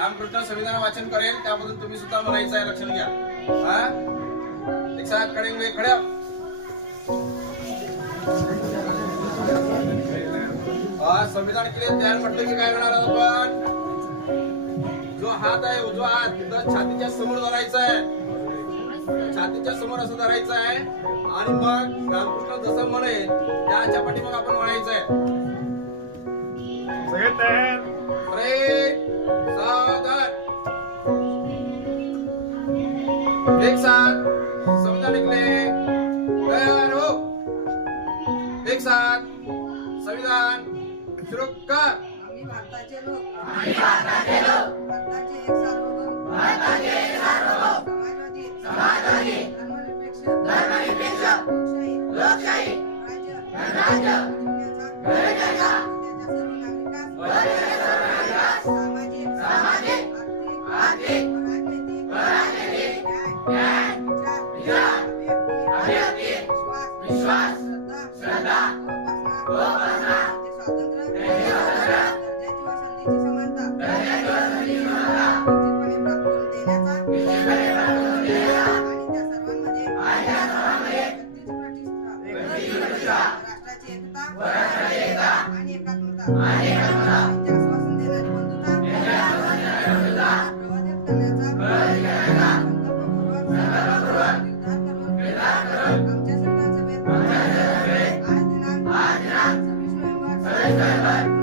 रामकृष्ण संविधान वाचन करेल त्याबद्दल तुम्ही सुद्धा म्हणायचं आहे, लक्षात घ्या. हा एक साथ खड़े हुए, खड़े हो. संविधान के लिए तयार म्हटलं की काय करणार आपण? जो हात आहे उजवा हात तिथं छातीच्या समोर धरायचा आहे, छातीच्या समोर असं धरायचं आहे आणि मग रामकृष्ण जसं म्हणेल त्याच्या पाठीमागे आपण म्हणायचं आहे. सगळे तयार. सावधान. एक साथ संविधान के लिए तैयार हो. एक साथ संविधान शुरू कर. आम्ही भारताचे लोक, भारताचे एक सार्वभौम, समाजवादी, धर्मनिरपेक्ष, लोकशाही, राज्य, त्याच्या सर्व नागरिकांस सामाजिक, आर्थिक व राजनैतिक न्याय, अभिव्यक्ती, विश्वास, श्रद्धा, उपासना, स्वातंत्र्य, दर्जाची व संधीची समानता, निश्चितपणे प्राप्त करून देण्याचा आणि त्या सर्वांमध्ये व्यक्तीची प्रतिष्ठा, राष्ट्राची एकता आणि एकात्मता यांचे आश्वासन देणारी बंधुता प्रवर्धित करण्याचा संकल्पपूर्वक निर्धार करून आमच्या संविधान सभेत आज दिनांक 26 नोव्हेंबर